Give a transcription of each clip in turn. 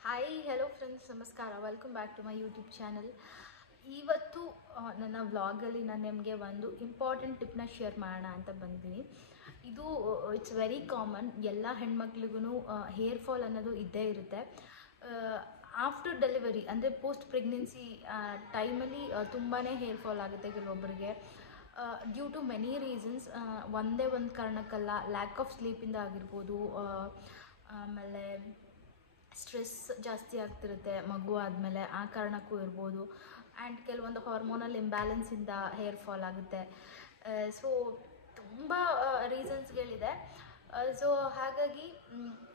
Hi hello friends, ನಮಸ್ಕಾರ. Welcome back to my YouTube channel. ಇವತ್ತು ನನ್ನ ವ್ಲಾಗಲ್ಲಿ ನಾನು ನಿಮಗೆ ಒಂದು ಇಂಪಾರ್ಟೆಂಟ್ ಟಿಪ್ನ ಶೇರ್ ಮಾಡೋಣ ಅಂತ ಬಂದಿದ್ದೀನಿ. ಇದು ಇಟ್ಸ್ ವೆರಿ ಕಾಮನ್, ಎಲ್ಲ ಹೆಣ್ಮಕ್ಳಿಗೂ ಹೇರ್ ಫಾಲ್ ಅನ್ನೋದು ಇದ್ದೇ ಇರುತ್ತೆ. ಆಫ್ಟರ್ ಡೆಲಿವರಿ ಅಂದರೆ ಪೋಸ್ಟ್ ಪ್ರೆಗ್ನೆನ್ಸಿ ಟೈಮಲ್ಲಿ ತುಂಬಾ ಹೇರ್ ಫಾಲ್ ಆಗುತ್ತೆ ಕೆಲವೊಬ್ಬರಿಗೆ, ಡ್ಯೂ ಟು ಮೆನಿ ರೀಸನ್ಸ್. ಒಂದೇ ಒಂದು ಕಾರಣಕ್ಕಲ್ಲ, ಲ್ಯಾಕ್ ಆಫ್ ಸ್ಲೀಪಿಂದ ಆಗಿರ್ಬೋದು, ಆಮೇಲೆ ಸ್ಟ್ರೆಸ್ ಜಾಸ್ತಿ ಆಗ್ತಿರುತ್ತೆ ಮಗು ಆದಮೇಲೆ, ಆ ಕಾರಣಕ್ಕೂ ಇರ್ಬೋದು. ಆ್ಯಂಡ್ ಕೆಲವೊಂದು ಹಾರ್ಮೋನಲ್ ಇಂಬ್ಯಾಲೆನ್ಸಿಂದ ಹೇರ್ ಫಾಲ್ ಆಗುತ್ತೆ. ಸೊ ತುಂಬ ರೀಸನ್ಸ್ಗಳಿದೆ. ಸೊ ಹಾಗಾಗಿ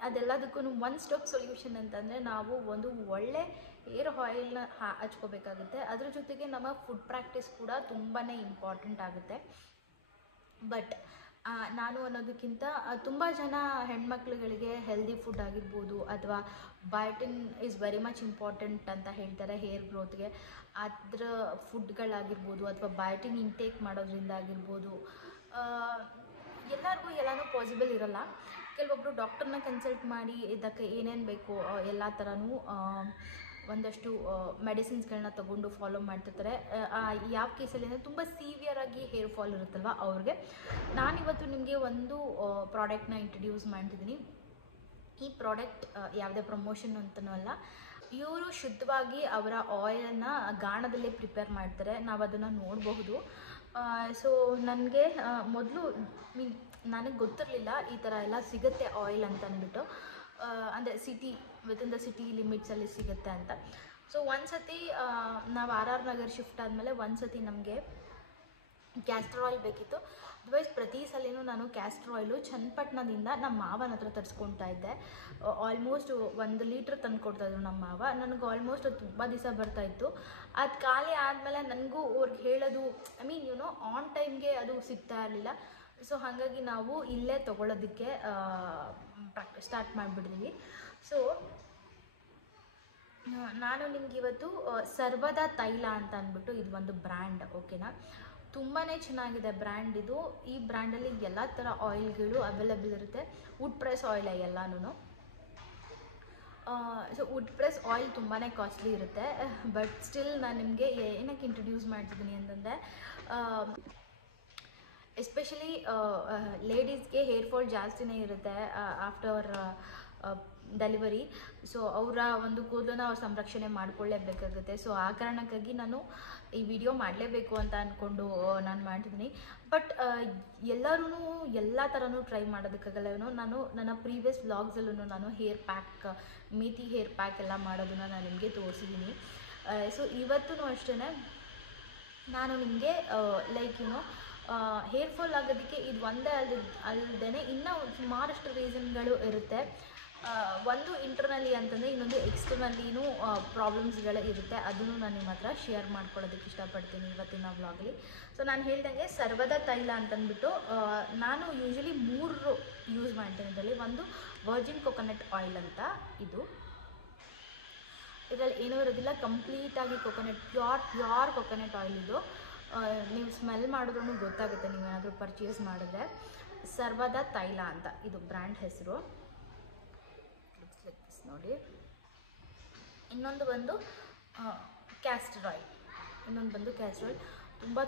ಅದೆಲ್ಲದಕ್ಕೂ ಒನ್ ಸ್ಟಾಪ್ ಸೊಲ್ಯೂಷನ್ ಅಂತಂದರೆ ನಾವು ಒಂದು ಒಳ್ಳೆ ಹೇರ್ ಆಯಿಲ್ನ ಹಚ್ಕೋಬೇಕಾಗುತ್ತೆ. ಅದ್ರ ಜೊತೆಗೆ ನಮ್ಮ ಫುಡ್ ಪ್ರಾಕ್ಟೀಸ್ ಕೂಡ ತುಂಬಾ ಇಂಪಾರ್ಟೆಂಟ್ ಆಗುತ್ತೆ. ಬಟ್ ನಾನು ಅನ್ನೋದಕ್ಕಿಂತ ತುಂಬ ಜನ ಹೆಣ್ಮಕ್ಳುಗಳಿಗೆ ಹೆಲ್ದಿ ಫುಡ್ ಆಗಿರ್ಬೋದು ಅಥವಾ biotin is very much important ಅಂತ ಹೇಳ್ತಾರೆ ಹೇರ್ ಗ್ರೋತ್ಗೆ. ಅದರ ಫುಡ್ಗಳಾಗಿರ್ಬೋದು ಅಥವಾ ಬಯೋಟಿನ್ ಇಂಟೇಕ್ ಮಾಡೋದ್ರಿಂದ ಆಗಿರ್ಬೋದು. ಎಲ್ಲರಿಗೂ ಎಲ್ಲನೂ ಪಾಸಿಬಲ್ ಇರೋಲ್ಲ. ಕೆಲವೊಬ್ಬರು ಡಾಕ್ಟರ್ನ ಕನ್ಸಲ್ಟ್ ಮಾಡಿ ಇದಕ್ಕೆ ಏನೇನು ಬೇಕು ಎಲ್ಲ ಥರನೂ ಒಂದಷ್ಟು ಮೆಡಿಸಿನ್ಸ್ಗಳನ್ನ ತೊಗೊಂಡು ಫಾಲೋ ಮಾಡ್ತಿರ್ತಾರೆ. ಯಾವ ಕೇಸಲ್ಲಿ ಅಂದರೆ ತುಂಬ ಸೀವಿಯರಾಗಿ ಹೇರ್ ಫಾಲ್ ಇರುತ್ತಲ್ವ ಅವ್ರಿಗೆ. ನಾನಿವತ್ತು ನಿಮಗೆ ಒಂದು ಪ್ರಾಡಕ್ಟ್ನ ಇಂಟ್ರಡ್ಯೂಸ್ ಮಾಡ್ತಿದ್ದೀನಿ. ಈ ಪ್ರಾಡಕ್ಟ್ ಯಾವುದೇ ಪ್ರಮೋಷನ್ ಅಂತನೂ ಅಲ್ಲ. ಇವರು ಶುದ್ಧವಾಗಿ ಅವರ ಆಯಿಲನ್ನು ಗಾಣದಲ್ಲೇ ಪ್ರಿಪೇರ್ ಮಾಡ್ತಾರೆ, ನಾವು ಅದನ್ನು ನೋಡಬಹುದು. ಸೊ ನನಗೆ ಮೊದಲು ನನಗೆ ಗೊತ್ತಿರಲಿಲ್ಲ ಈ ಥರ ಎಲ್ಲ ಸಿಗುತ್ತೆ ಆಯಿಲ್ ಅಂತ ಅಂದ್ಬಿಟ್ಟು. ಅಂದರೆ ವಿತಿನ್ ದ ಸಿಟಿ ಲಿಮಿಟ್ಸಲ್ಲಿ ಸಿಗುತ್ತೆ ಅಂತ. ಸೊ ಒಂದು ಸತಿ ನಾವು RR ನಗರ್ ಶಿಫ್ಟ್ ಆದಮೇಲೆ ಒಂದು ಸತಿ ನಮಗೆ ಕ್ಯಾಸ್ಟರ್ ಆಯಿಲ್ ಬೇಕಿತ್ತು. ಅದರ್ವೈಸ್ ಪ್ರತಿ ಸಲಿನೂ ನಾನು ಕ್ಯಾಸ್ಟರ್ ಆಯಿಲು ಚನ್ನಪಟ್ಟಣದಿಂದ ನಮ್ಮ ಮಾವನ ಹತ್ರ ತರಿಸ್ಕೊಳ್ತಾ ಇದ್ದೆ. ಆಲ್ಮೋಸ್ಟ್ 1 ಲೀಟ್ರ್ ತಂದು ಕೊಡ್ತಾಯಿದ್ರು ನಮ್ಮ ಮಾವ. ನನಗೆ ಆಲ್ಮೋಸ್ಟ್ ಅದು ತುಂಬ ದಿವಸ ಬರ್ತಾಯಿತ್ತು. ಅದು ಖಾಲಿ ಆದಮೇಲೆ ನನಗೂ ಅವ್ರಿಗೆ ಹೇಳೋದು ಆನ್ ಟೈಮ್ಗೆ ಅದು ಸಿಗ್ತಾ ಇರಲಿಲ್ಲ. ಸೊ ಹಾಗಾಗಿ ನಾವು ಇಲ್ಲೇ ತೊಗೊಳೋದಕ್ಕೆ ಸ್ಟಾರ್ಟ್ ಮಾಡಿಬಿಡ್ತೀವಿ. ಸೊ ನಾನು ನಿಮ್ಗೆ ಇವತ್ತು ಸರ್ವದ ತೈಲ ಅಂತ ಅಂದ್ಬಿಟ್ಟು ಇದು ಒಂದು ಬ್ರ್ಯಾಂಡ್, ಓಕೆನಾ. ತುಂಬಾ ಚೆನ್ನಾಗಿದೆ ಬ್ರ್ಯಾಂಡ್ ಇದು. ಈ ಬ್ರ್ಯಾಂಡಲ್ಲಿ ಎಲ್ಲ ಥರ ಆಯಿಲ್ಗಳು ಅವೈಲೇಬಲ್ ಇರುತ್ತೆ. ವುಡ್ ಪ್ರೆಸ್ ಆಯಿಲ್ ಎಲ್ಲನೂ. ಸೊ ವುಡ್ ಪ್ರೆಸ್ ಆಯಿಲ್ ತುಂಬಾ ಕಾಸ್ಟ್ಲಿ ಇರುತ್ತೆ. ಬಟ್ ಸ್ಟಿಲ್ ನಾನು ನಿಮಗೆ ಏನಕ್ಕೆ ಇಂಟ್ರಡ್ಯೂಸ್ ಮಾಡ್ತಿದ್ದೀನಿ ಅಂತಂದರೆ, ಎಸ್ಪೆಷಲಿ ಲೇಡೀಸ್ಗೆ ಹೇರ್ ಫಾಲ್ ಜಾಸ್ತಿನೇ ಇರುತ್ತೆ ಆಫ್ಟರ್ ಡೆಲಿವರಿ. ಸೊ ಅವರ ಒಂದು ಕೂದಲನ್ನ ಅವ್ರು ಸಂರಕ್ಷಣೆ ಮಾಡಿಕೊಳ್ಳೇಬೇಕಾಗುತ್ತೆ. ಸೊ ಆ ಕಾರಣಕ್ಕಾಗಿ ನಾನು ಈ ವಿಡಿಯೋ ಮಾಡಲೇಬೇಕು ಅಂತ ಅಂದ್ಕೊಂಡು ನಾನು ಮಾಡ್ತಿದ್ದೀನಿ. ಬಟ್ ಎಲ್ಲರೂ ಎಲ್ಲ ಥರನೂ ಟ್ರೈ ಮಾಡೋದಕ್ಕಾಗಲ್ಲ. ನಾನು ನನ್ನ ಪ್ರೀವಿಯಸ್ ವ್ಲಾಗ್ಸಲ್ಲೂ ನಾನು hair pack, methi hair pack ಎಲ್ಲ ಮಾಡೋದನ್ನು ನಾನು ನಿಮಗೆ ತೋರಿಸಿದ್ದೀನಿ. ಸೊ ಇವತ್ತೂ ಅಷ್ಟೇ ನಾನು ನಿಮಗೆ ಹೇರ್ ಫಾಲ್ ಆಗೋದಕ್ಕೆ ಇದು ಒಂದೇ ಅಲ್ಲದೇ ಇನ್ನೂ ಸುಮಾರಷ್ಟು ರೀಸನ್ಗಳು ಇರುತ್ತೆ. ಒಂದು ಇಂಟರ್ನಲಿ ಅಂತಂದರೆ ಇನ್ನೊಂದು ಎಕ್ಸ್ಟರ್ನಲ್ಲಿನೂ ಪ್ರಾಬ್ಲಮ್ಸ್ಗಳು ಇರುತ್ತೆ. ಅದನ್ನು ನಾನು ನಿಮ್ಮ ಹತ್ರ ಶೇರ್ ಮಾಡ್ಕೊಳ್ಳೋದಕ್ಕೆ ಇಷ್ಟಪಡ್ತೀನಿ ಇವತ್ತಿನ ವ್ಲಾಗಲ್ಲಿ. ಸೊ ನಾನು ಹೇಳ್ದಂಗೆ ಸರ್ವದ ತೈಲ ಅಂತಂದ್ಬಿಟ್ಟು ನಾನು ಯೂಶ್ವಲಿ 3 ಯೂಸ್ ಮಾಡ್ತೀನಿ ಇದರಲ್ಲಿ. ಒಂದು ವರ್ಜಿನ್ ಕೊಕೊನಟ್ ಆಯಿಲ್ ಅಂತ, ಇದರಲ್ಲಿ ಏನೂ ಇರೋದಿಲ್ಲ, ಕಂಪ್ಲೀಟಾಗಿ ಕೊಕೊನಟ್, ಪ್ಯೂರ್ ಕೊಕೊನಟ್ ಆಯಿಲ್ ಇದು. ನೀವು ಸ್ಮೆಲ್ ಮಾಡಿದ್ರೂ ಗೊತ್ತಾಗುತ್ತೆ ನೀವೇನಾದರೂ ಪರ್ಚೇಸ್ ಮಾಡಿದ್ರೆ. ಸರ್ವದ ತೈಲ ಅಂತ ಇದು ಬ್ರ್ಯಾಂಡ್ ಹೆಸರು. ನೋಡಿ, ಇನ್ನೊಂದು ಬಂದು ಕ್ಯಾಸ್ಟರ್ ಆಯಿಲ್.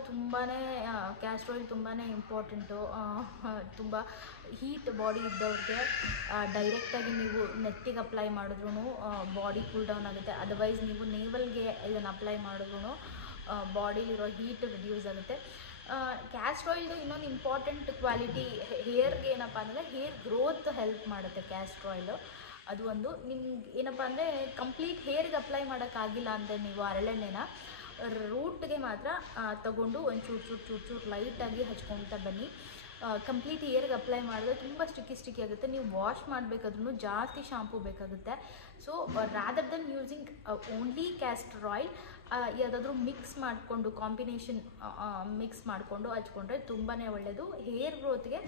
ತುಂಬಾ ಕ್ಯಾಸ್ಟರ್ ಆಯಿಲ್ ತುಂಬಾ ಇಂಪಾರ್ಟೆಂಟು. ತುಂಬ ಹೀಟ್ ಬಾಡಿ ಇದ್ದವ್ರಿಗೆ ಡೈರೆಕ್ಟಾಗಿ ನೀವು ನೆತ್ತಿಗೆ ಅಪ್ಲೈ ಮಾಡಿದ್ರೂ ಬಾಡಿ ಕೂಲ್ ಡೌನ್ ಆಗುತ್ತೆ. ಅದರ್ವೈಸ್ ನೀವು ನೇವಲ್ಗೆ ಇದನ್ನು ಅಪ್ಲೈ ಮಾಡಿದ್ರೂ ಬಾಡಿಲಿರೋ ಹೀಟ್ ರಿಡ್ಯೂಸ್ ಆಗುತ್ತೆ. ಕ್ಯಾಸ್ಟರ್ ಆಯಿಲ್ದು ಇನ್ನೊಂದು ಇಂಪಾರ್ಟೆಂಟ್ ಕ್ವಾಲಿಟಿ ಹೇರ್ಗೆ ಏನಪ್ಪ ಅಂದರೆ ಹೇರ್ ಗ್ರೋತ್ ಹೆಲ್ಪ್ ಮಾಡುತ್ತೆ ಕ್ಯಾಸ್ಟರ್ ಆಯಿಲು. ಅದು ಒಂದು. ನಿಮ್ಗೆ ಏನಪ್ಪ ಅಂದರೆ ಕಂಪ್ಲೀಟ್ ಹೇರ್ಗೆ ಅಪ್ಲೈ ಮಾಡೋಕ್ಕಾಗಿಲ್ಲ ಅಂದರೆ ನೀವು ಹರಳೆಣ್ಣೆನ ರೂಟ್ಗೆ ಮಾತ್ರ ತಗೊಂಡು ಒಂದು ಚೂರು ಲೈಟಾಗಿ ಹಚ್ಕೊಳ್ತಾ ಬನ್ನಿ. ಕಂಪ್ಲೀಟ್ ಹೇರ್ಗೆ ಅಪ್ಲೈ ಮಾಡಿದ್ರೆ ತುಂಬ ಸ್ಟಿಕ್ಕಿ ಆಗುತ್ತೆ. ನೀವು ವಾಶ್ ಮಾಡಬೇಕಾದ್ರೂ ಜಾಸ್ತಿ ಶಾಂಪೂ ಬೇಕಾಗುತ್ತೆ. So rather then using only castor oil, ಯಾವುದಾದ್ರೂ ಮಿಕ್ಸ್ ಮಾಡಿಕೊಂಡು ಕಾಂಬಿನೇಷನ್ ಮಿಕ್ಸ್ ಮಾಡಿಕೊಂಡು ಹಚ್ಕೊಂಡ್ರೆ ತುಂಬಾ ಒಳ್ಳೆಯದು. ಹೇರ್ ಗ್ರೋತ್ಗೆ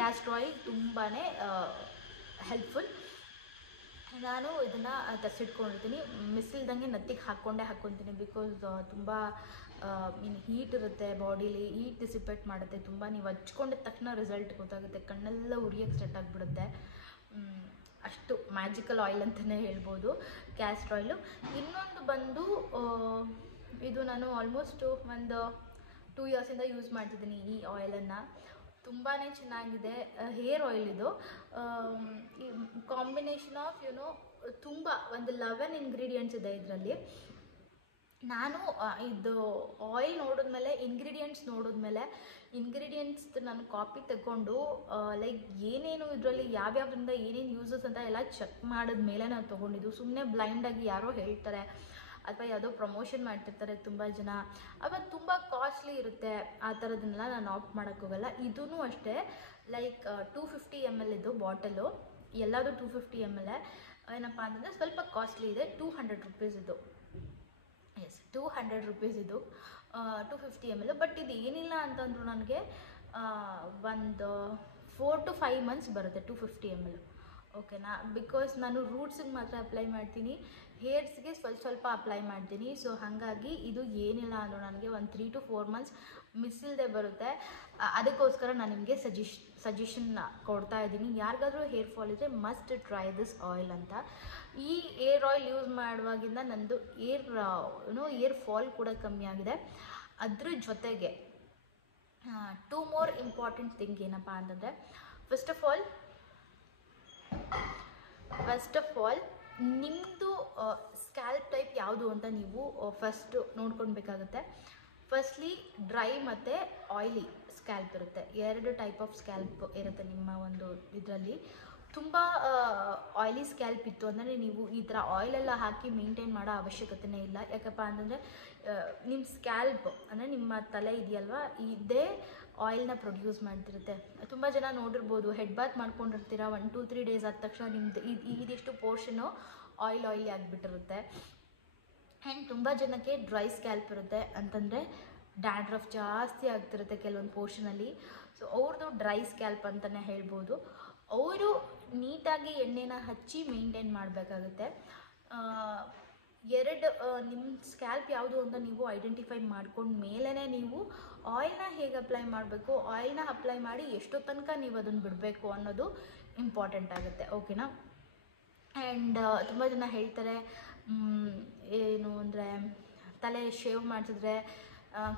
ಕ್ಯಾಸ್ಟರ್ ಆಯಿಲ್ ತುಂಬಾ ಹೆಲ್ಪ್ಫುಲ್. ನಾನು ಇದನ್ನು ತರಿಸಿಟ್ಕೊಂಡಿರ್ತೀನಿ, ಮಿಸ್ಸಿಲ್ದಂಗೆ ನೆತ್ತಿಗೆ ಹಾಕ್ಕೊತೀನಿ. ಬಿಕಾಸ್ ತುಂಬ ಹೀಟ್ ಇರುತ್ತೆ ಬಾಡೀಲಿ, ಹೀಟ್ ಡಿಸಿಪೇಟ್ ಮಾಡುತ್ತೆ ತುಂಬ. ನೀವು ಹಚ್ಕೊಂಡಿದ ತಕ್ಷಣ ರಿಸಲ್ಟ್ ಗೊತ್ತಾಗುತ್ತೆ, ಕಣ್ಣೆಲ್ಲ ಉರಿಯೋಕ್ಕೆ ಸ್ಟಾರ್ಟ್ ಆಗಿಬಿಡುತ್ತೆ. ಅಷ್ಟು ಮ್ಯಾಜಿಕಲ್ ಆಯಿಲ್ ಅಂತಲೇ ಹೇಳ್ಬೋದು ಕ್ಯಾಸ್ಟರ್ ಆಯಿಲು. ಇನ್ನೊಂದು ಬಂದು ಇದು ನಾನು ಆಲ್ಮೋಸ್ಟ್ ಒಂದು 2 ಇಯರ್ಸಿಂದ ಯೂಸ್ ಮಾಡ್ತಿದ್ದೀನಿ ಈ ಆಯಿಲನ್ನು. ತುಂಬಾ ಚೆನ್ನಾಗಿದೆ. ಹೇರ್ ಆಯಿಲ್ ಇದು. ಈ ಕಾಂಬಿನೇಷನ್ ಆಫ್ ತುಂಬ ಒಂದು 11 ಇಂಗ್ರೀಡಿಯೆಂಟ್ಸ್ ಇದೆ ಇದರಲ್ಲಿ. ನಾನು ಇದು ಆಯಿಲ್ ನೋಡಿದ್ಮೇಲೆ ಇಂಗ್ರೀಡಿಯೆಂಟ್ಸ್ ನಾನು ಕಾಪಿ ತಗೊಂಡು ಲೈಕ್ ಏನೇನು ಇದರಲ್ಲಿ ಯಾವ್ಯಾವ್ದ್ರಿಂದ ಏನೇನು ಯೂಸಸ್ ಅಂತ ಎಲ್ಲ ಚೆಕ್ ಮಾಡಿದ್ಮೇಲೆ ನಾನು ತೊಗೊಂಡಿದ್ದು. ಸುಮ್ಮನೆ ಬ್ಲೈಂಡಾಗಿ ಯಾರೋ ಹೇಳ್ತಾರೆ ಅಥವಾ ಯಾವುದೋ ಪ್ರಮೋಷನ್ ಮಾಡ್ತಿರ್ತಾರೆ ತುಂಬ ಜನ, ಅವಾಗ ತುಂಬ ಕಾಸ್ಟ್ಲಿ ಇರುತ್ತೆ. ಆ ಥರದನ್ನೆಲ್ಲ ನಾನು ಆಪ್ಟ್ ಮಾಡೋಕ್ಕೋಗಲ್ಲ. ಇದೂ ಅಷ್ಟೇ, ಲೈಕ್ 250 ml ಇದು ಬಾಟಲು. ಎಲ್ಲದು 250 ml. ಏನಪ್ಪ ಅಂತಂದರೆ ಸ್ವಲ್ಪ ಕಾಸ್ಟ್ಲಿ ಇದೆ. 200 ರೂಪೀಸ್ ಇದು. ಎಸ್, 200 ರೂಪೀಸ್ ಇದು. 250 ml. ಬಟ್ ಇದು ಏನಿಲ್ಲ ಅಂತಂದ್ರು ನನಗೆ ಒಂದು 4 to 5 months ಬರುತ್ತೆ 250 ml. ಓಕೆನಾ? ಬಿಕಾಸ್ ನಾನು ರೂಟ್ಸಿಗೆ ಮಾತ್ರ ಅಪ್ಲೈ ಮಾಡ್ತೀನಿ, ಹೇರ್ಸ್ಗೆ ಸ್ವಲ್ಪ ಅಪ್ಲೈ ಮಾಡ್ತೀನಿ. ಸೊ ಹಾಗಾಗಿ ಇದು ಏನಿಲ್ಲ ಅಂದರೂ ನನಗೆ ಒಂದು 3 to 4 months ಮಿಸ್ ಇಲ್ಲದೆ ಬರುತ್ತೆ. ಅದಕ್ಕೋಸ್ಕರ ನಾನು ನಿಮಗೆ ಸಜೆಷನ್ ಕೊಡ್ತಾ ಇದ್ದೀನಿ. ಯಾರಿಗಾದರೂ ಹೇರ್ ಫಾಲ್ ಇದ್ದರೆ ಮಸ್ಟ್ ಟ್ರೈ ದಿಸ್ ಆಯಿಲ್ ಅಂತ. ಈ ಏರ್ ಆಯಿಲ್ ಯೂಸ್ ಮಾಡುವಾಗಿಂದ ನಂದು ಏರ್ ಫಾಲ್ ಕೂಡ ಕಮ್ಮಿ ಆಗಿದೆ. ಅದ್ರ ಜೊತೆಗೆ 2 more ಇಂಪಾರ್ಟೆಂಟ್ ಥಿಂಗ್ ಏನಪ್ಪ ಅಂತಂದರೆ, ಫಸ್ಟ್ ಆಫ್ ಆಲ್ ನಿಮ್ಮದು ಸ್ಕ್ಯಾಲ್ಪ್ ಟೈಪ್ ಯಾವುದು ಅಂತ ನೀವು ಫಸ್ಟ್ ನೋಡ್ಕೊಳ್ಬೇಕಾಗುತ್ತೆ. ಫಸ್ಟ್ಲಿ ಡ್ರೈ ಮತ್ತು ಆಯಿಲಿ ಸ್ಕ್ಯಾಲ್ಪ್ ಇರುತ್ತೆ. 2 ಟೈಪ್ ಆಫ್ ಸ್ಕ್ಯಾಲ್ಪ್ ಇರುತ್ತೆ ನಿಮ್ಮ ಒಂದು ಇದರಲ್ಲಿ. ತುಂಬ ಆಯಿಲಿ ಸ್ಕ್ಯಾಲ್ಪ್ ಇತ್ತು ಅಂದರೆ ನೀವು ಈ ಥರ ಆಯಿಲೆಲ್ಲ ಹಾಕಿ ಮೇಂಟೈನ್ ಮಾಡೋ ಅವಶ್ಯಕತೆಯೇ ಇಲ್ಲ. ಯಾಕಪ್ಪ ಅಂತಂದರೆ ನಿಮ್ಮ ಸ್ಕ್ಯಾಲ್ಪ್ ಅಂದರೆ ನಿಮ್ಮ ತಲೆ ಇದೆಯಲ್ವ, ಇದೇ ಆಯಿಲ್ನ ಪ್ರೊಡ್ಯೂಸ್ ಮಾಡ್ತಿರುತ್ತೆ. ತುಂಬ ಜನ ನೋಡಿರ್ಬೋದು, ಹೆಡ್ ಬಾತ್ ಮಾಡ್ಕೊಂಡಿರ್ತೀರ, 1-2-3 ಡೇಸ್ ಆದ ತಕ್ಷಣ ನಿಮ್ಮದು ಇದಿಷ್ಟು ಪೋರ್ಷನು ಆಯಿಲಿ ಆಗಿಬಿಟ್ಟಿರುತ್ತೆ. ಆ್ಯಂಡ್ ತುಂಬ ಜನಕ್ಕೆ ಡ್ರೈ ಸ್ಕ್ಯಾಲ್ಪ್ ಇರುತ್ತೆ ಅಂತಂದರೆ ಡ್ಯಾಂಡ್ರಫ್ ಜಾಸ್ತಿ ಆಗ್ತಿರುತ್ತೆ ಕೆಲವೊಂದು ಪೋರ್ಷನಲ್ಲಿ. ಸೊ ಅವ್ರದ್ದು ಡ್ರೈ ಸ್ಕ್ಯಾಲ್ಪ್ ಅಂತಲೇ ಹೇಳ್ಬೋದು. ಅವರು ನೀಟಾಗಿ ಎಣ್ಣೆನ ಹಚ್ಚಿ ಮೇಂಟೈನ್ ಮಾಡಬೇಕಾಗುತ್ತೆ. ನಿಮ್ಮ ಸ್ಕ್ಯಾಲ್ಪ್ ಯಾವುದು ಅಂತ ನೀವು ಐಡೆಂಟಿಫೈ ಮಾಡ್ಕೊಂಡ ಮೇಲೇ ನೀವು ಆಯಿಲ್ನ ಹೇಗೆ ಅಪ್ಲೈ ಮಾಡಬೇಕು, ಆಯಿಲ್ನ ಅಪ್ಲೈ ಮಾಡಿ ಎಷ್ಟೋ ತನಕ ನೀವು ಅದನ್ನು ಬಿಡಬೇಕು ಅನ್ನೋದು ಇಂಪಾರ್ಟೆಂಟ್ ಆಗುತ್ತೆ. ಓಕೆನಾ? ಆ್ಯಂಡ್ ತುಂಬ ಜನ ಹೇಳ್ತಾರೆ ಏನು ಅಂದರೆ ತಲೆ ಶೇವ್ ಮಾಡಿಸಿದ್ರೆ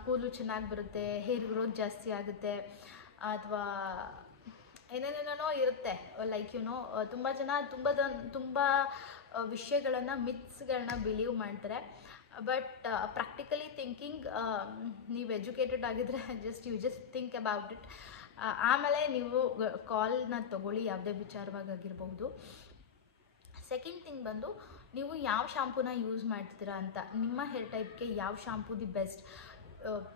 ಕೂದಲು ಚೆನ್ನಾಗಿ ಬರುತ್ತೆ, ಹೇರ್ ಗ್ರೋತ್ ಜಾಸ್ತಿ ಆಗುತ್ತೆ, ಅಥವಾ ಏನೇನೇನೋ ಇರುತ್ತೆ. ಲೈಕ್ ತುಂಬ ಜನ ತುಂಬ ವಿಷಯಗಳನ್ನು ಮಿತ್ಸ್ಗಳನ್ನ ಬಿಲೀವ್ ಮಾಡ್ತಾರೆ. ಬಟ್ ಪ್ರಾಕ್ಟಿಕಲಿ ಥಿಂಕಿಂಗ್, ನೀವು ಎಜುಕೇಟೆಡ್ ಆಗಿದ್ರೆ ಜಸ್ಟ್ ಥಿಂಕ್ ಅಬೌಟ್ ಇಟ್. ಆಮೇಲೆ ನೀವು ಕಾಲ್ನ ತೊಗೊಳ್ಳಿ, ಯಾವುದೇ ವಿಚಾರವಾಗಿರ್ಬೋದು. ಸೆಕೆಂಡ್ ಥಿಂಗ್ ಬಂದು, ನೀವು ಯಾವ ಶಾಂಪೂನ ಯೂಸ್ ಮಾಡ್ತೀರಾ ಅಂತ, ನಿಮ್ಮ ಹೇರ್ ಟೈಪ್ಗೆ ಯಾವ ಶಾಂಪೂ ದಿ ಬೆಸ್ಟ್.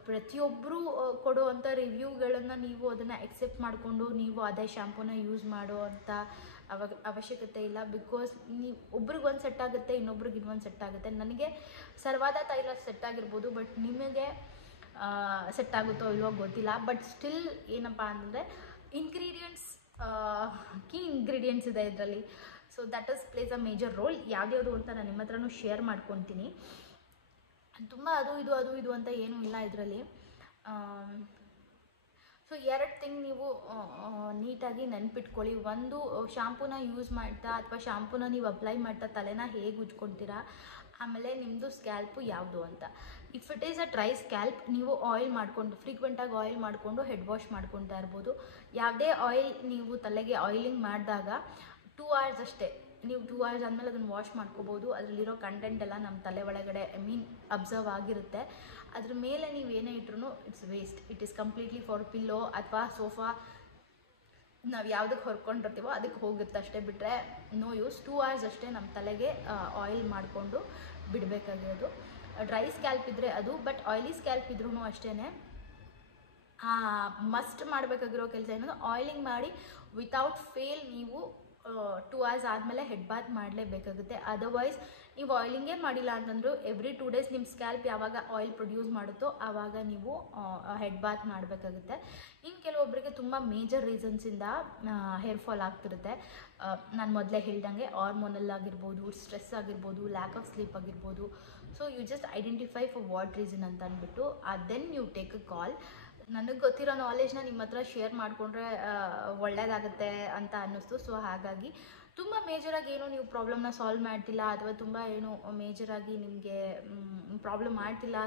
ಪ್ರತಿಯೊಬ್ಬರು ಕೊಡುವಂಥ ರಿವ್ಯೂಗಳನ್ನು ನೀವು ಅದನ್ನು ಎಕ್ಸೆಪ್ಟ್ ಮಾಡಿಕೊಂಡು ನೀವು ಅದೇ ಶಾಂಪೂನ ಯೂಸ್ ಮಾಡೋ ಅಂಥ ಅವಶ್ಯಕತೆ ಇಲ್ಲ. ಬಿಕಾಸ್ ನೀವು ಒಬ್ರಿಗೊಂದು ಸೆಟ್ ಆಗುತ್ತೆ, ಇನ್ನೊಬ್ರಿಗೆ ಇನ್ನೊಂದು ಸೆಟ್ ಆಗುತ್ತೆ. ನನಗೆ ಸರ್ವಾದ ತೈಲ ಸೆಟ್ ಆಗಿರ್ಬೋದು, ಬಟ್ ನಿಮಗೆ ಸೆಟ್ ಆಗುತ್ತೋ ಇಲ್ವೋ ಗೊತ್ತಿಲ್ಲ. ಬಟ್ ಸ್ಟಿಲ್ ಏನಪ್ಪ ಅಂತಂದರೆ ಕೀ ಇಂಗ್ರೀಡಿಯೆಂಟ್ಸ್ ಇದೆ ಇದರಲ್ಲಿ. So that is plays a major role. ಯಾವ್ದ್ಯಾವುದು ಅಂತ ನಾನು ನಿಮ್ಮ ಹತ್ರನೂ ಶೇರ್ ಮಾಡ್ಕೊತೀನಿ. ತುಂಬ ಅದು ಇದು ಅಂತ ಏನೂ ಇಲ್ಲ ಇದರಲ್ಲಿ. ಸೊ 2 ಥಿಂಗ್ ನೀವು ನೀಟಾಗಿ ನೆನ್ಪಿಟ್ಕೊಳ್ಳಿ. ಒಂದು, ಶಾಂಪೂನ ಯೂಸ್ ಮಾಡ್ತಾ ಅಥವಾ ಶಾಂಪೂನ ನೀವು ಅಪ್ಲೈ ಮಾಡ್ತಾ ತಲೆನ ಹೇಗೆ ಉಜ್ಕೊಳ್ತೀರಾ, ಆಮೇಲೆ ನಿಮ್ಮದು ಸ್ಕ್ಯಾಲ್ಪು ಯಾವುದು ಅಂತ. If it is a dry scalp, ನೀವು ಆಯಿಲ್ ಮಾಡಿಕೊಂಡು ಫ್ರೀಕ್ವೆಂಟಾಗಿ ಆಯಿಲ್ ಮಾಡಿಕೊಂಡು ಹೆಡ್ ವಾಶ್ ಮಾಡ್ಕೊಳ್ತಾ ಇರ್ಬೋದು. ಯಾವುದೇ ಆಯಿಲ್ ನೀವು ತಲೆಗೆ ಆಯಿಲಿಂಗ್ ಮಾಡಿದಾಗ 2 hours ಅಷ್ಟೇ. ನೀವು 2 hours ಆದಮೇಲೆ ಅದನ್ನು ವಾಶ್ ಮಾಡ್ಕೋಬೋದು. ಅದರಲ್ಲಿರೋ ಕಂಟೆಂಟ್ ಎಲ್ಲ ನಮ್ಮ ತಲೆ ಒಳಗಡೆ ಅಬ್ಸರ್ವ್ ಆಗಿರುತ್ತೆ. ಅದ್ರ ಮೇಲೆ ನೀವು ಏನೇ ಇಟ್ರೂ it's waste. It is completely for pillow ಅಥವಾ ಸೋಫಾ, ನಾವು ಯಾವುದಕ್ಕೆ ಹೊರ್ಕೊಂಡಿರ್ತೀವೋ ಅದಕ್ಕೆ ಹೋಗುತ್ತೆ ಅಷ್ಟೇ, ಬಿಟ್ಟರೆ ನೋ ಯೂಸ್. 2 hours ಅಷ್ಟೇ ನಮ್ಮ ತಲೆಗೆ ಆಯಿಲ್ ಮಾಡಿಕೊಂಡು ಬಿಡಬೇಕಾಗಿರೋದು. ಡ್ರೈ ಸ್ಕ್ಯಾಲ್ಪ್ ಇದ್ದರೆ ಅದು, ಬಟ್ ಆಯಿಲಿ ಸ್ಕ್ಯಾಲ್ಪ್ ಇದ್ರೂ ಅಷ್ಟೇ ಮಸ್ಟ್ ಮಾಡಬೇಕಾಗಿರೋ ಕೆಲಸ ಏನಂದ್ರೆ ಆಯಿಲಿಂಗ್ ಮಾಡಿ ವಿತೌಟ್ ಫೇಲ್ ನೀವು 2 hours ಆದಮೇಲೆ ಹೆಡ್ ಬಾತ್ ಮಾಡಲೇಬೇಕಾಗುತ್ತೆ. ಅದರ್ವೈಸ್ ನೀವು ಆಯಿಲಿಂಗೇ ಮಾಡಿಲ್ಲ ಅಂತಂದರೂ ಎವ್ರಿ 2 days ನಿಮ್ಮ ಸ್ಕ್ಯಾಲ್ಪ್ ಯಾವಾಗ ಆಯಿಲ್ ಪ್ರೊಡ್ಯೂಸ್ ಮಾಡುತ್ತೋ ಆವಾಗ ನೀವು ಹೆಡ್ ಬಾತ್ ಮಾಡಬೇಕಾಗುತ್ತೆ. ಇನ್ನು ಕೆಲವೊಬ್ಬರಿಗೆ ತುಂಬ ಮೇಜರ್ ರೀಸನ್ಸಿಂದ ಹೇರ್ ಫಾಲ್ ಆಗ್ತಿರುತ್ತೆ. ನಾನು ಮೊದಲೇ ಹೇಳ್ದಂಗೆ ಹಾರ್ಮೋನಲ್ ಆಗಿರ್ಬೋದು, ಸ್ಟ್ರೆಸ್ ಆಗಿರ್ಬೋದು, ಲ್ಯಾಕ್ ಆಫ್ ಸ್ಲೀಪ್ ಆಗಿರ್ಬೋದು. So you just identify for what reason ಅಂತ ಅಂದ್ಬಿಟ್ಟು then you take a call. ನನಗೆ ಗೊತ್ತಿರೋ ನಾಲೆಜ್ನ ನಿಮ್ಮ ಹತ್ರ ಶೇರ್ ಮಾಡಿಕೊಂಡ್ರೆ ಒಳ್ಳೆಯದಾಗುತ್ತೆ ಅಂತ ಅನ್ನಿಸ್ತು. ಸೊ ಹಾಗಾಗಿ ತುಂಬ ಮೇಜರಾಗಿ ಏನೋ ನೀವು ಪ್ರಾಬ್ಲಮ್ನ ಸಾಲ್ವ್ ಮಾಡ್ತಿಲ್ಲ ಅಥವಾ ತುಂಬ ಏನೋ ಮೇಜರಾಗಿ ನಿಮಗೆ ಪ್ರಾಬ್ಲಮ್ ಮಾಡ್ತಿಲ್ಲ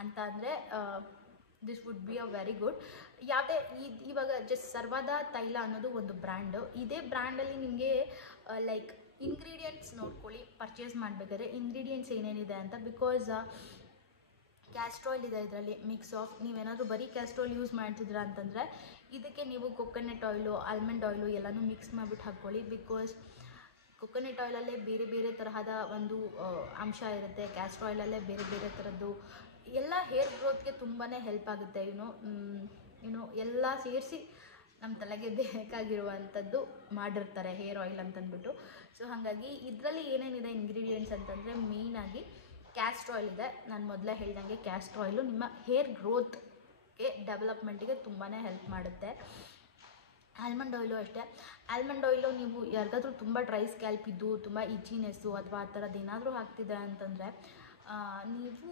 ಅಂತ ಅಂದರೆ this would be a very good. ಯಾವುದೇ ಇವಾಗ ಜಸ್ಟ್ ಸರ್ವದ ತೈಲ ಅನ್ನೋದು ಒಂದು ಬ್ರ್ಯಾಂಡು. ಇದೇ ಬ್ರ್ಯಾಂಡಲ್ಲಿ ನಿಮಗೆ ಲೈಕ್ ಇಂಗ್ರೀಡಿಯೆಂಟ್ಸ್ ನೋಡ್ಕೊಳ್ಳಿ ಪರ್ಚೇಸ್ ಮಾಡಬೇಕಾದ್ರೆ ಇಂಗ್ರೀಡಿಯೆಂಟ್ಸ್ ಏನೇನಿದೆ ಅಂತ. ಬಿಕಾಸ್ ಕ್ಯಾಸ್ಟ್ರ್ ಆಯಿಲ್ ಇದೆ ಇದರಲ್ಲಿ ಮಿಕ್ಸ್ ಆಫ್. ನೀವೇನಾದರೂ ಬರೀ ಕ್ಯಾಸ್ಟ್ರ್ ಆಯಿಲ್ ಯೂಸ್ ಮಾಡ್ತಿದ್ದೀರಾ ಅಂತಂದರೆ ಇದಕ್ಕೆ ನೀವು ಕೊಕೊನಟ್ ಆಯಿಲು ಆಲ್ಮಂಡ್ ಆಯಿಲು ಎಲ್ಲನೂ ಮಿಕ್ಸ್ ಮಾಡಿಬಿಟ್ಟು ಹಾಕ್ಕೊಳ್ಳಿ. ಬಿಕಾಸ್ ಕೊಕೊನಟ್ ಆಯಿಲಲ್ಲೇ ಬೇರೆ ಬೇರೆ ತರಹದ ಒಂದು ಅಂಶ ಇರುತ್ತೆ, ಕ್ಯಾಸ್ಟ್ರ್ ಆಯಿಲಲ್ಲೇ ಬೇರೆ ಬೇರೆ ಥರದ್ದು ಎಲ್ಲ ಹೇರ್ ಗ್ರೋತ್ಗೆ ತುಂಬಾ ಹೆಲ್ಪ್ ಆಗುತ್ತೆ. ಯುನೋ ಎಲ್ಲ ಸೇರಿಸಿ ನಮ್ಮ ತಲೆಗೆ ಬೇಕಾಗಿರುವಂಥದ್ದು ಮಾಡಿರ್ತಾರೆ ಹೇರ್ ಆಯಿಲ್ ಅಂತಂದ್ಬಿಟ್ಟು. ಸೊ ಹಾಗಾಗಿ ಇದರಲ್ಲಿ ಏನೇನಿದೆ ಇಂಗ್ರೀಡಿಯೆಂಟ್ಸ್ ಅಂತಂದರೆ ಮೇಯ್ನಾಗಿ ಕ್ಯಾಸ್ಟ್ರ್ ಆಯಿಲ್ ಇದೆ. ನಾನು ಮೊದಲೇ ಹೇಳ್ದಂಗೆ ಕ್ಯಾಸ್ಟ್ರ್ ಆಯಿಲು ನಿಮ್ಮ ಹೇರ್ ಗ್ರೋತ್ಗೆ ಡೆವಲಪ್ಮೆಂಟಿಗೆ ತುಂಬಾ ಹೆಲ್ಪ್ ಮಾಡುತ್ತೆ. ಆಲ್ಮಂಡ್ ಆಯಿಲು ಅಷ್ಟೇ. ಆಲ್ಮಂಡ್ ಆಯಿಲು ನೀವು ಯಾರಿಗಾದ್ರೂ ತುಂಬ ಡ್ರೈ ಸ್ಕ್ಯಾಲ್ಪ್ ಇದ್ದು ತುಂಬ ಇಚಿನೆಸ್ಸು ಅಥವಾ ಆ ಥರದ್ದು ಏನಾದರೂ ಆಗ್ತಿದೆ ಅಂತಂದರೆ ನೀವು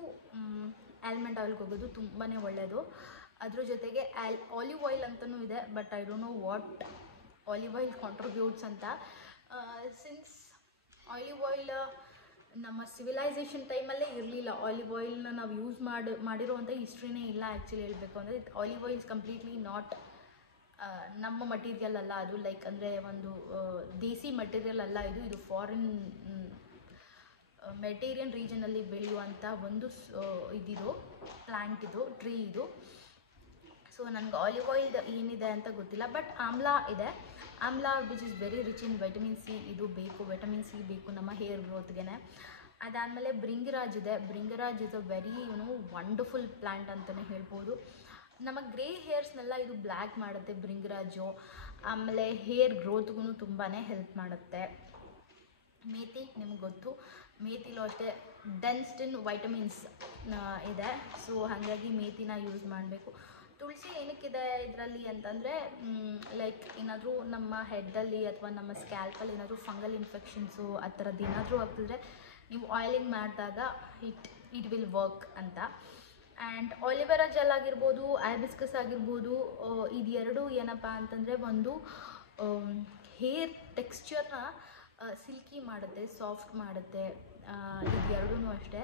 ಆಲ್ಮಂಡ್ ಆಯಿಲ್ಗೆ ಹೋಗೋದು ತುಂಬಾ ಒಳ್ಳೆಯದು. ಅದ್ರ ಜೊತೆಗೆ ಆಲಿವ್ ಆಯಿಲ್ ಅಂತಲೂ ಇದೆ, but I don't know what olive oil contributes ಅಂತ. ಸಿನ್ಸ್ ಆಲಿವ್ ಆಯಿಲ್ ನಮ್ಮ ಸಿವಿಲೈಸೇಷನ್ ಟೈಮಲ್ಲೇ ಇರಲಿಲ್ಲ. ಆಲಿವ್ ಆಯಿಲ್ನ ನಾವು ಯೂಸ್ ಮಾಡಿರೋವಂಥ ಹಿಸ್ಟ್ರಿನೇ ಇಲ್ಲ ಆ್ಯಕ್ಚುಲಿ ಹೇಳಬೇಕು ಅಂದರೆ. Olive oil is completely not ನಮ್ಮ ಮಟೀರಿಯಲ್ ಅಲ್ಲ ಅದು. ಲೈಕ್ ಅಂದರೆ ಒಂದು ದೇಸಿ ಮಟೀರಿಯಲ್ ಅಲ್ಲ ಇದು. ಇದು ಫಾರಿನ್ ಮೆಟೀರಿಯನ್ ರೀಜನಲ್ಲಿ ಬೆಳೆಯುವಂಥ ಒಂದು ಇದಿದು ಪ್ಲ್ಯಾಂಟ್, ಇದು ಟ್ರೀ ಇದು. ಸೊ ನನಗೆ ಆಲಿವ್ ಆಯಿಲ್ ಏನಿದೆ ಅಂತ ಗೊತ್ತಿಲ್ಲ, ಬಟ್ ಆಮ್ಲಾ ಇದೆ. Amla which is very rich in vitamin C. ಇದು ಬೇಕು, ವಿಟಮಿನ್ ಸಿ ಬೇಕು ನಮ್ಮ ಹೇರ್ ಗ್ರೋತ್ಗೆ. ಅದಾದಮೇಲೆ ಬ್ರಿಂಗರಾಜ್ ಇದೆ. Bhringraj is a very wonderful plant ಅಂತಲೇ ಹೇಳ್ಬೋದು. ನಮ್ಮ ಗ್ರೇ ಹೇರ್ಸ್ನೆಲ್ಲ ಇದು ಬ್ಲ್ಯಾಕ್ ಮಾಡುತ್ತೆ ಬ್ರಿಂಗರಾಜು. ಆಮೇಲೆ ಹೇರ್ ಗ್ರೋತ್ಗೂ ತುಂಬಾ ಹೆಲ್ಪ್ ಮಾಡುತ್ತೆ. ಮೇಥಿ ನಿಮ್ಗೆ ಗೊತ್ತು, ಮೇಥಿಲೂ ಅಷ್ಟೇ ಡೆನ್ಸ್ಡ್ ವೈಟಮಿನ್ಸ್ ಇದೆ. ಸೊ ಹಾಗಾಗಿ ಮೇಥಿನ ಯೂಸ್ ಮಾಡಬೇಕು. ತುಳಸಿ ಏನಕ್ಕಿದೆ ಇದರಲ್ಲಿ ಅಂತಂದರೆ ಲೈಕ್ ಏನಾದರೂ ನಮ್ಮ ಹೆಡ್ಡಲ್ಲಿ ಅಥವಾ ನಮ್ಮ ಸ್ಕ್ಯಾಲ್ಪಲ್ಲಿ ಏನಾದರೂ ಫಂಗಲ್ ಇನ್ಫೆಕ್ಷನ್ಸು ಆ ಥರದ್ದು ಏನಾದರೂ ಆಗ್ತಿದ್ರೆ ನೀವು ಆಯಿಲಿಂಗ್ ಮಾಡಿದಾಗ ಇಟ್ ವಿಲ್ ವರ್ಕ್ ಅಂತ. ಆ್ಯಂಡ್ ಆಲಿವೆರಾ ಜೆಲ್ ಆಗಿರ್ಬೋದು, ಐಬಿಸ್ಕಸ್ ಆಗಿರ್ಬೋದು, ಇದೆರಡು ಏನಪ್ಪ ಅಂತಂದರೆ ಒಂದು ಹೇರ್ ಟೆಕ್ಸ್ಚರ್ನ ಸಿಲ್ಕಿ ಮಾಡುತ್ತೆ, ಸಾಫ್ಟ್ ಮಾಡುತ್ತೆ. ಇದೆರಡೂ ಅಷ್ಟೇ.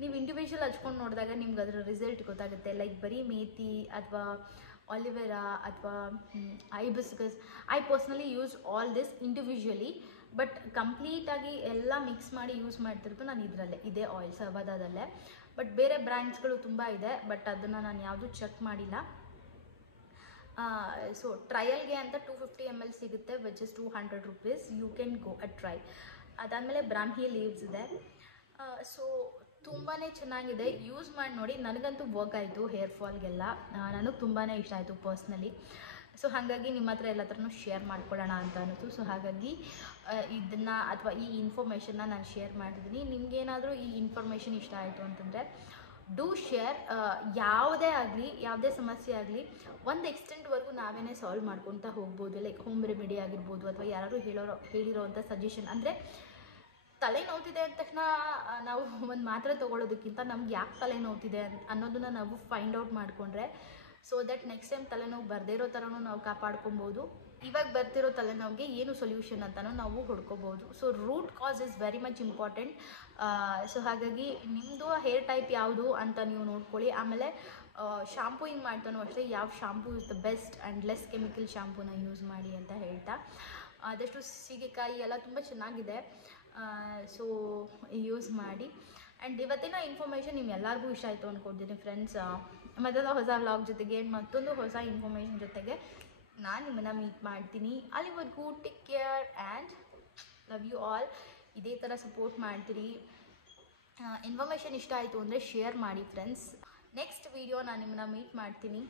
ನೀವು ಇಂಡಿವಿಜುವಲ್ ಹಚ್ಕೊಂಡು ನೋಡಿದಾಗ ನಿಮ್ಗೆ ಅದರ ರಿಸಲ್ಟ್ ಗೊತ್ತಾಗುತ್ತೆ. ಲೈಕ್ ಬರೀ ಮೇಥಿ ಅಥವಾ ಆಲಿವೆರಾ ಅಥವಾ hibiscus. I personally use all this individually, but ಕಂಪ್ಲೀಟಾಗಿ ಎಲ್ಲ ಮಿಕ್ಸ್ ಮಾಡಿ ಯೂಸ್ ಮಾಡ್ತಿರೋದು ನಾನು ಇದರಲ್ಲೇ, ಇದೇ ಆಯಿಲ್ ಸರ್ವದಾದಲ್ಲೇ. ಬಟ್ ಬೇರೆ ಬ್ರ್ಯಾಂಡ್ಸ್ಗಳು ತುಂಬ ಇದೆ, ಬಟ್ ಅದನ್ನು ನಾನು ಯಾವುದೂ ಚೆಕ್ ಮಾಡಿಲ್ಲ. ಸೊ ಟ್ರಯಲ್ಗೆ ಅಂತ 250 ml ಸಿಗುತ್ತೆ, which is 200 rupees. You can go a try. ಅದಾದಮೇಲೆ ಬ್ರಾಹ್ಮಿ ಲೀವ್ಸ್ ಇದೆ. ಸೊ ತುಂಬಾ ಚೆನ್ನಾಗಿದೆ, ಯೂಸ್ ಮಾಡಿ ನೋಡಿ. ನನಗಂತೂ ವರ್ಕ್ ಆಯಿತು ಹೇರ್ ಫಾಲ್ಗೆಲ್ಲ. ನನಗೆ ತುಂಬಾ ಇಷ್ಟ ಆಯಿತು ಪರ್ಸ್ನಲಿ. ಸೊ ಹಾಗಾಗಿ ನಿಮ್ಮ ಹತ್ರ ಎಲ್ಲ ಥರನೂ ಶೇರ್ ಮಾಡ್ಕೊಳ್ಳೋಣ ಅಂತ ಅನ್ನಿಸ್ತು. ಸೊ ಹಾಗಾಗಿ ಇದನ್ನು ಅಥವಾ ಈ ಇನ್ಫಾರ್ಮೇಷನ್ನ ನಾನು ಶೇರ್ ಮಾಡ್ತಿದ್ದೀನಿ. ನಿಮಗೇನಾದರೂ ಈ ಇನ್ಫಾರ್ಮೇಷನ್ ಇಷ್ಟ ಆಯಿತು ಅಂತಂದರೆ ಡೂ ಶೇರ್. ಯಾವುದೇ ಆಗಲಿ, ಯಾವುದೇ ಸಮಸ್ಯೆ ಆಗಲಿ ಒಂದು ಎಕ್ಸ್ಟೆಂಟ್ವರೆಗೂ ನಾವೇ ಸಾಲ್ವ್ ಮಾಡ್ಕೊತಾ ಹೋಗ್ಬೋದು. ಲೈಕ್ ಹೋಮ್ ರೆಮಿಡಿ ಆಗಿರ್ಬೋದು ಅಥವಾ ಯಾರು ಹೇಳಿರೋವಂಥ ಸಜೆಷನ್. ಅಂದರೆ ತಲೆ ನೋವ್ತಿದೆ ಅಂದ ತಕ್ಷಣ ನಾವು ಒಂದು ಮಾತ್ರೆ ತೊಗೊಳೋದಕ್ಕಿಂತ ನಮ್ಗೆ ಯಾಕೆ ತಲೆ ನೋವ್ತಿದೆ ಅನ್ನೋದನ್ನು ನಾವು ಫೈಂಡ್ ಔಟ್ ಮಾಡಿಕೊಂಡ್ರೆ ಸೊ ದಟ್ ನೆಕ್ಸ್ಟ್ ಟೈಮ್ ತಲೆನೋವು ಬರದೇ ಇರೋ ಥರನೂ ನಾವು ಕಾಪಾಡ್ಕೊಬೋದು. ಇವಾಗ ಬರ್ತಿರೋ ತಲೆನೋವಿಗೆ ಏನು ಸೊಲ್ಯೂಷನ್ ಅಂತಲೂ ನಾವು ಹುಡ್ಕೋಬೋದು. So root cause is very much important. So ಹಾಗಾಗಿ ನಿಮ್ಮದು ಹೇರ್ ಟೈಪ್ ಯಾವುದು ಅಂತ ನೀವು ನೋಡ್ಕೊಳ್ಳಿ. ಆಮೇಲೆ ಶಾಂಪೂಯಿಂಗ್ ಮಾಡ್ತಾನೂ ಅಷ್ಟೇ ಯಾವ shampoo is the best and less chemical ಶಾಂಪೂನ ಯೂಸ್ ಮಾಡಿ ಅಂತ ಹೇಳ್ತಾ, ಆದಷ್ಟು ಸೀಗೆಕಾಯಿ ಎಲ್ಲ ತುಂಬ ಚೆನ್ನಾಗಿದೆ. ಸೊ ಯೂಸ್ ಮಾಡಿ. ಆ್ಯಂಡ್ ಇವತ್ತಿನ ಇನ್ಫಾರ್ಮೇಷನ್ ನಿಮ್ಮೆಲ್ಲರಿಗೂ ಇಷ್ಟ ಆಯಿತು ಅಂದ್ಕೊಳ್ತೀನಿ ಫ್ರೆಂಡ್ಸ್. ಮತ್ತೊಂದು ಹೊಸ ವ್ಲಾಗ್ ಜೊತೆಗೆ ಮತ್ತೊಂದು ಹೊಸ ಇನ್ಫಾರ್ಮೇಷನ್ ಜೊತೆಗೆ ನಾನು ನಿಮ್ಮನ್ನು ಮೀಟ್ ಮಾಡ್ತೀನಿ. ಅಲ್ಲಿವರೆಗೂ take care and love you all. ಇದೇ ಥರ ಸಪೋರ್ಟ್ ಮಾಡ್ತೀರಿ. ಇನ್ಫಾರ್ಮೇಷನ್ ಇಷ್ಟ ಆಯಿತು ಅಂದರೆ ಶೇರ್ ಮಾಡಿ ಫ್ರೆಂಡ್ಸ್. ನೆಕ್ಸ್ಟ್ ವೀಡಿಯೋ ನಾನು ನಿಮ್ಮನ್ನು ಮೀಟ್ ಮಾಡ್ತೀನಿ.